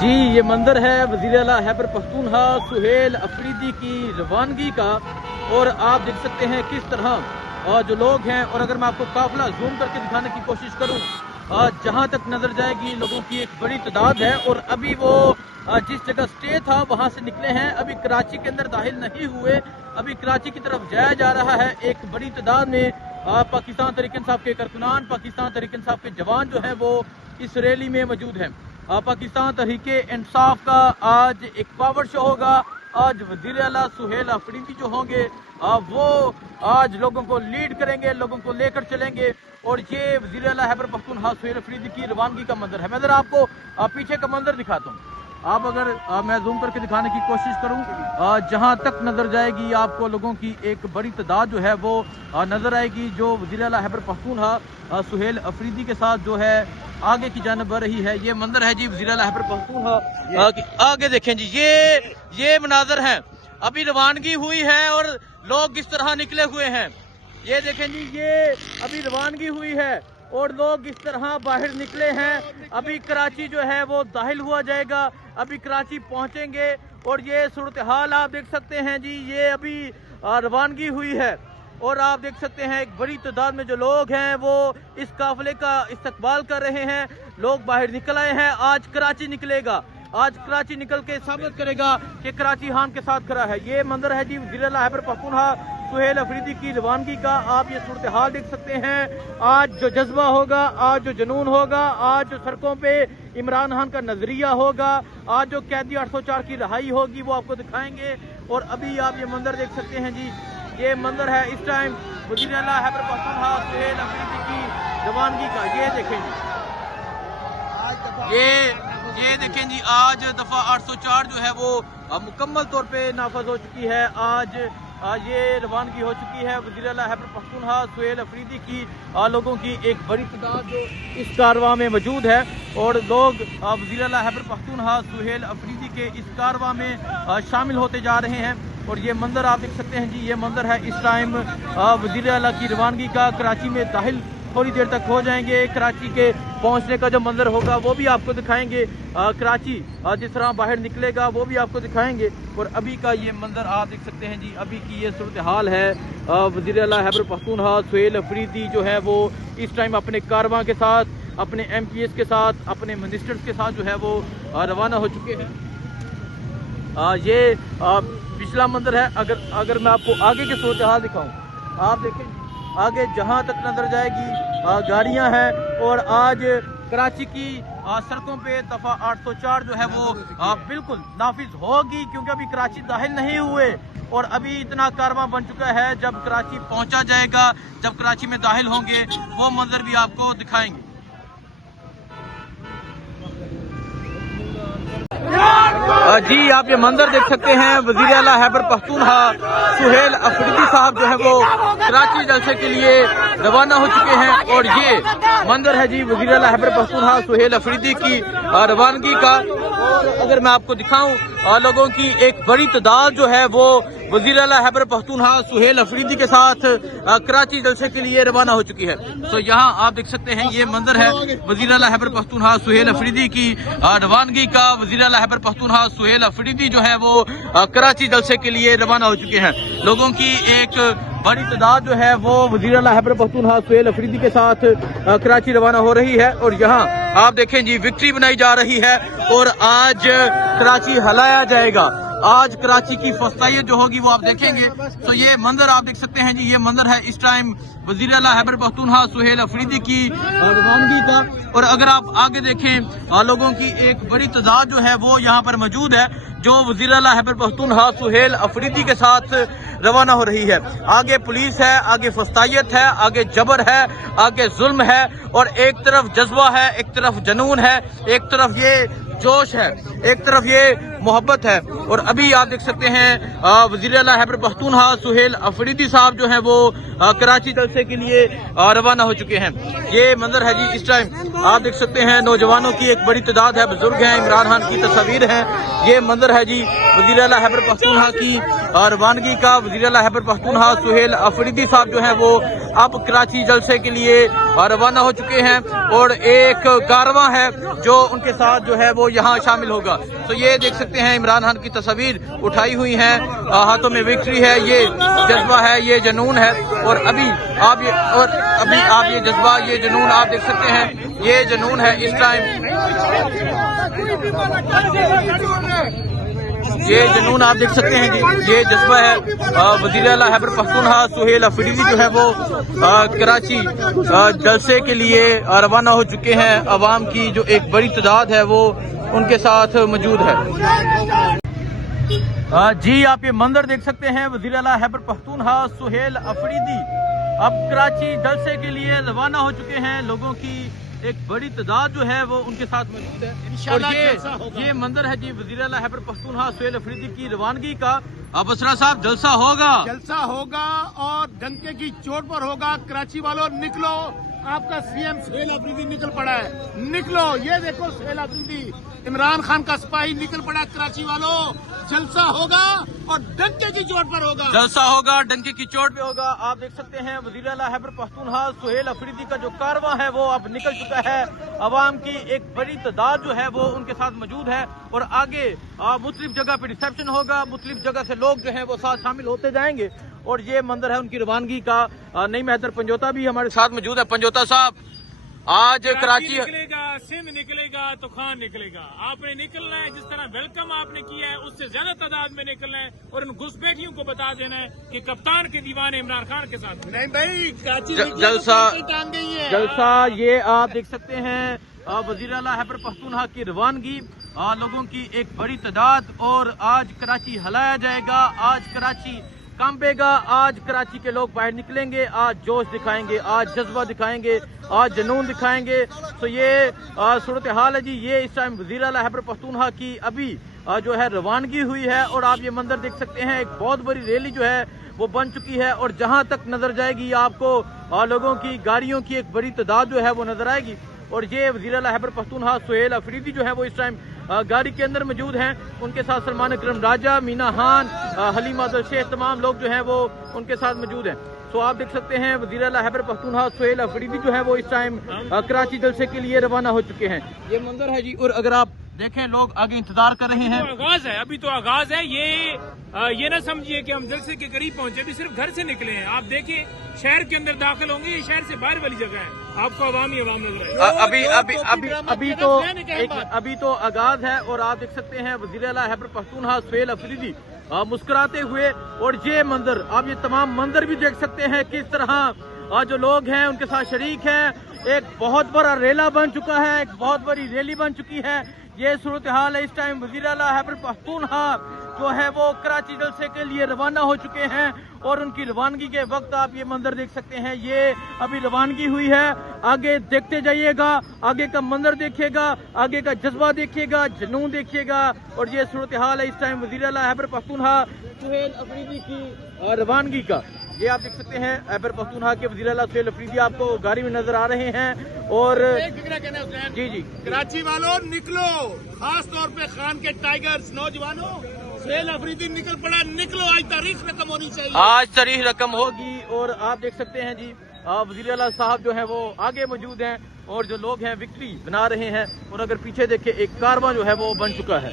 جی یہ منظر ہے وزیر اعلیٰ خیبر پختونخوا سہیل افریدی کی روانگی کا، اور آپ دیکھ سکتے ہیں کس طرح جو لوگ ہیں، اور اگر میں آپ کو قافلہ زوم کر کے دکھانے کی کوشش کروں، جہاں تک نظر جائے گی لوگوں کی ایک بڑی تعداد ہے، اور ابھی وہ جس جگہ سٹے تھا وہاں سے نکلے ہیں، ابھی کراچی کے اندر داخل نہیں ہوئے، ابھی کراچی کی طرف جایا جا رہا ہے۔ ایک بڑی تعداد میں پاکستان تحریک انصاف کے کارکنان، پاکستان تحریک انصاف کے جوان جو ہیں وہ اس ریلی میں موجود ہیں۔ پاکستان تحریک انصاف کا آج ایک پاور شو ہوگا۔ آج وزیر اعلیٰ سہیل افریدی جو ہوں گے وہ آج لوگوں کو لیڈ کریں گے، لوگوں کو لے کر چلیں گے، اور یہ وزیر اعلیٰ خیبر پختونخوا سہیل افریدی کی روانگی کا منظر ہے۔ میں ذرا آپ کو پیچھے کا منظر دکھاتا ہوں۔ آپ اگر میں زوم کر کے دکھانے کی کوشش کروں، جہاں تک نظر جائے گی آپ کو لوگوں کی ایک بڑی تعداد جو ہے وہ نظر آئے گی، جو وزیر اعلیٰ خیبر پختونخوا سہیل افریدی کے ساتھ جو ہے آگے کی جانب بڑھ رہی ہے۔ یہ منظر ہے جی وزیر اعلیٰ خیبر پختونخوا آگے دیکھیں جی، یہ مناظر ہیں۔ ابھی روانگی ہوئی ہے اور لوگ اس طرح نکلے ہوئے ہیں۔ یہ دیکھیں جی، یہ ابھی روانگی ہوئی ہے اور لوگ اس طرح باہر نکلے ہیں۔ ابھی کراچی جو ہے وہ داخل ہوا جائے گا، ابھی کراچی پہنچیں گے، اور یہ صورتحال آپ دیکھ سکتے ہیں جی، یہ ابھی روانگی ہوئی ہے، اور آپ دیکھ سکتے ہیں ایک بڑی تعداد میں جو لوگ ہیں وہ اس قافلے کا استقبال کر رہے ہیں۔ لوگ باہر نکل آئے ہیں۔ آج کراچی نکلے گا، آج کراچی نکل کے ثابت کرے گا کہ کراچی ہان کے ساتھ کھڑا ہے۔ یہ منظر ہے جی وزیر اعلیٰ خیبر پختونخوا سہیل افریدی کی روانگی کا۔ آپ یہ صورتحال دیکھ سکتے ہیں۔ آج جو جذبہ ہوگا، آج جو جنون ہوگا، آج جو سڑکوں پہ عمران خان کا نظریہ ہوگا، آج جو قیدی 804 کی رہائی ہوگی وہ آپ کو دکھائیں گے۔ اور ابھی آپ یہ منظر دیکھ سکتے ہیں جی، یہ منظر ہے اس ٹائم وزیر اعلیٰ خیبر پختونخوا سہیل افریدی کی روانگی کا۔ یہ دیکھیں جی، یہ دیکھیں جی، آج دفعہ 804 جو ہے وہ مکمل طور پہ نافذ ہو چکی ہے۔ آج یہ روانگی ہو چکی ہے وزیر اعلیٰ خیبر پختونخوا سہیل افریدی کی۔ لوگوں کی ایک بڑی تعداد جو اس کارواں میں موجود ہے، اور لوگ وزیر اعلیٰ خیبر پختونخوا سہیل افریدی کے اس کارواں میں شامل ہوتے جا رہے ہیں۔ اور یہ منظر آپ دیکھ سکتے ہیں جی، یہ منظر ہے اس ٹائم وزیر اعلیٰ کی روانگی کا۔ کراچی میں داخل تھوڑی دیر تک ہو جائیں گے۔ کراچی کے پہنچنے کا جو منظر ہوگا وہ بھی آپ کو دکھائیں گے۔ کراچی جس طرح باہر نکلے گا وہ بھی آپ کو دکھائیں گے۔ اور ابھی کا یہ منظر آپ دیکھ سکتے ہیں جی، ابھی کی یہ صورتحال ہے۔ وزیر اعلیٰ خیبر پختونخوا سہیل افریدی جو ہے وہ اس ٹائم اپنے کارواں کے ساتھ، اپنے ایم پی ایس کے ساتھ، اپنے منسٹرز کے ساتھ جو ہے وہ روانہ ہو چکے ہیں۔ یہ پچھلا منظر ہے۔ اگر میں آپ کو آگے کی صورتحال دکھاؤں، آپ دیکھیں آگے جہاں تک نظر جائے گی گاڑیاں ہیں، اور آج کراچی کی سڑکوں پہ دفعہ 804 جو ہے وہ بالکل نافذ ہوگی، کیونکہ ابھی کراچی داخل نہیں ہوئے، اور ابھی اتنا کارواں بن چکا ہے۔ جب کراچی پہنچا جائے گا، جب کراچی میں داخل ہوں گے، وہ منظر بھی آپ کو دکھائیں گے۔ جی آپ یہ منظر دیکھ سکتے ہیں، وزیر اعلیٰ خیبر پختونخوا سہیل افریدی صاحب جو ہے وہ کراچی جلسے کے لیے روانہ ہو چکے ہیں، اور یہ منظر ہے جی وزیر اعلیٰ خیبر پختونخوا سہیل افریدی کی روانگی کا۔ اور اگر میں آپ کو دکھاؤں، لوگوں کی ایک بڑی تعداد جو ہے وہ وزیر اعلیٰ خیبر پختونخوا سہیل افریدی کے ساتھ کراچی جلسے کے لیے روانہ ہو چکی ہے۔ تو یہاں آپ دیکھ سکتے ہیں یہ منظر ہے وزیر اعلیٰ خیبر پختونخوا سہیل افریدی کی روانگی کا۔ وزیر اعلیٰ خیبر پختونخوا سہیل افریدی جو ہے وہ کراچی جلسے کے لیے روانہ ہو چکے ہیں۔ لوگوں کی ایک بڑی تعداد جو ہے وہ وزیر اعلیٰ خیبر پختونخوا سہیل افریدی کے ساتھ کراچی روانہ ہو رہی ہے، اور یہاں آپ دیکھیں جی وکٹری بنائی جا رہی ہے، اور آج کراچی ہلایا جائے گا۔ آج کراچی کی فستائیت جو ہوگی وہ آپ دیکھیں گے۔ تو یہ منظر آپ دیکھ سکتے ہیں جی، یہ منظر ہے اس ٹائم وزیر اعلیٰ خیبر پختونخوا سہیل افریدی کی روانگی کا۔ اور اگر آپ آگے دیکھیں، لوگوں کی ایک بڑی تعداد جو ہے وہ یہاں پر موجود ہے، جو وزیر اعلیٰ خیبر پختونخوا سہیل افریدی کے ساتھ روانہ ہو رہی ہے۔ آگے پولیس ہے، آگے فستائیت ہے، آگے جبر ہے، آگے ظلم ہے، اور ایک طرف جذبہ ہے، ایک طرف جنون ہے، ایک طرف یہ جوش ہے، ایک طرف یہ محبت ہے. اور ابھی آپ دیکھ سکتے ہیں وزیر اعلیٰ خیبر پختونخوا سہیل افریدی صاحب جو ہیں وہ کراچی جلسے کے لیے روانہ ہو چکے ہیں. یہ منظر ہے جی اس ٹائم آپ دیکھ سکتے ہیں نوجوانوں کی ایک بڑی تعداد ہے, بزرگ ہیں, عمران خان کی تصاویر ہیں. یہ منظر ہے جی وزیر اعلیٰ خیبر پختونخوا کی روانگی کا. وزیر اعلیٰ خیبر پختونخوا سہیل افریدی صاحب جو ہیں وہ اب کراچی جلسے کے لیے روانہ ہو چکے ہیں اور ایک کارواں ہے جو ان کے ساتھ جو ہے وہ یہاں شامل ہوگا. تو یہ دیکھ سکتے ہیں عمران خان کی تصاویر اٹھائی ہوئی ہیں, ہاتھوں میں وکٹری ہے, یہ جذبہ ہے, یہ جنون ہے. اور ابھی آپ یہ جذبہ, یہ جنون آپ دیکھ سکتے ہیں, یہ جنون ہے اس ٹائم, یہ جنون آپ دیکھ سکتے ہیں کہ یہ جذبہ ہے. وزیر اعلیٰ خیبر پختونخوا سہیل افریدی جو ہے وہ کراچی جلسے کے لیے روانہ ہو چکے ہیں. عوام کی جو ایک بڑی تعداد ہے وہ ان کے ساتھ موجود ہے. جی آپ یہ منظر دیکھ سکتے ہیں, وزیر اعلیٰ خیبر پختونخوا سہیل افریدی اب کراچی جلسے کے لیے روانہ ہو چکے ہیں. لوگوں کی ایک بڑی تعداد جو ہے وہ ان کے ساتھ موجود ہے. اور یہ منظر ہے جی وزیر اعلیٰ خیبر پختونخوا سہیل افریدی کی روانگی کا. اب اسرا صاحب جلسہ ہوگا اور ڈنکے کی چوٹ پر ہوگا. کراچی والوں نکلو, آپ کا سی ایم سہیل افریدی نکل پڑا ہے, نکلو. یہ دیکھو سہیل افریدی, عمران خان کا سپاہی نکل پڑا. کراچی والوں جلسہ ہوگا اور ڈنکے کی چوٹ پر ہوگا. جلسہ ہوگا, ڈنکے کی چوٹ پہ ہوگا. آپ دیکھ سکتے ہیں وزیر اعلیٰ خیبر پختونخوا سہیل افریدی کا جو کارواں ہے وہ اب نکل چکا ہے. عوام کی ایک بڑی تعداد جو ہے وہ ان کے ساتھ موجود ہے اور آگے مختلف جگہ پہ ریسیپشن ہوگا. مختلف جگہ سے لوگ جو ہیں وہ ساتھ شامل ہوتے جائیں گے. اور یہ منظر ہے ان کی روانگی کا. نعیم حیدر پنجوتا بھی ہمارے ساتھ موجود ہے. پنجوتا صاحب, آج کراچی نکلے گا, سندھ نکلے گا تو خان نکلے گا. آپ نے نکلنا ہے, جس طرح ویلکم آپ نے کیا ہے اس سے زیادہ تعداد میں نکلنا ہے اور ان گھسپیٹھیوں کو بتا دینا ہے کہ کپتان کے دیوانے عمران خان کے ساتھ نہیں بھائی. جلسہ یہ آپ دیکھ سکتے ہیں وزیر اعلیٰ خیبر پختونخوا کی روانگی, لوگوں کی ایک بڑی تعداد. اور آج کراچی ہلایا جائے گا, آج کراچی کانپے گا, آج کراچی کے لوگ باہر نکلیں گے, آج جوش دکھائیں گے, آج جذبہ دکھائیں گے, آج جنون دکھائیں گے. تو یہ صورتحال ہے جی. یہ اس ٹائم وزیر اعلیٰ خیبر پختونخوا کی ابھی جو ہے روانگی ہوئی ہے اور آپ یہ منظر دیکھ سکتے ہیں. ایک بہت بڑی ریلی جو ہے وہ بن چکی ہے اور جہاں تک نظر جائے گی آپ کو لوگوں کی گاڑیوں کی ایک بڑی تعداد جو ہے وہ نظر آئے گی. اور یہ وزیر اعلیٰ خیبر پختونخوا سہیل افریدی جو ہے وہ اس ٹائم گاڑی کے اندر موجود ہیں. ان کے ساتھ سلمان اکرم راجہ, مینا خان, حلیم عادل شیخ, تمام لوگ جو ہیں وہ ان کے ساتھ موجود ہیں. تو آپ دیکھ سکتے ہیں وزیر اعلیٰ خیبر پختونخوا سہیل افریدی جو ہے وہ اس ٹائم کراچی جلسے کے لیے روانہ ہو چکے ہیں. یہ منظر ہے جی. اور اگر آپ دیکھیں لوگ آگے انتظار کر رہے ہیں. آغاز ہے, ابھی تو آغاز ہے. یہ نہ سمجھیے کہ ہم جلسے کے قریب پہنچے, ابھی صرف گھر سے نکلے ہیں. آپ دیکھیں شہر کے اندر داخل ہوں گے, یہ شہر سے باہر والی جگہ ہے. آپ کو عوام نظر ہے. ابھی تو آغاز ہے. اور آپ دیکھ سکتے ہیں وزیر اعلیٰ خیبر پختونخوا سہیل افریدی مسکراتے ہوئے. اور یہ منظر, آپ یہ تمام منظر بھی دیکھ سکتے ہیں کس طرح جو لوگ ہیں ان کے ساتھ شریک ہیں. ایک بہت بڑا ریلا بن چکا ہے, ایک بہت بڑی ریلی بن چکی ہے. یہ صورتحال ہے اس ٹائم. وزیر اعلیٰ خیبر پختونخوا جو ہے وہ کراچی جلسے کے لیے روانہ ہو چکے ہیں اور ان کی روانگی کے وقت آپ یہ منظر دیکھ سکتے ہیں. یہ ابھی روانگی ہوئی ہے. آگے دیکھتے جائیے گا, آگے کا منظر دیکھیے گا, آگے کا جذبہ دیکھیے گا, جنون دیکھیے گا. اور یہ صورتحال ہے اس ٹائم وزیر اعلیٰ خیبر پختونخوا سہیل افریدی کی روانگی کا. یہ آپ دیکھ سکتے ہیں خیبر پختونخوا کے وزیر اعلیٰ سہیل افریدی آپ کو گاڑی میں نظر آ رہے ہیں. اور جی کراچی والوں نکلو, خاص طور پہ خان کے ٹائیگرز نوجوانوں, سہیل افریدی نکل پڑا, نکلو. آج تاریخ رقم ہونی چاہیے, آج تاریخ رقم ہوگی. اور آپ دیکھ سکتے ہیں جی وزیر اعلیٰ صاحب جو ہیں وہ آگے موجود ہیں اور جو لوگ ہیں وکٹری بنا رہے ہیں. اور اگر پیچھے دیکھیں ایک کارواں جو ہے وہ بن چکا ہے.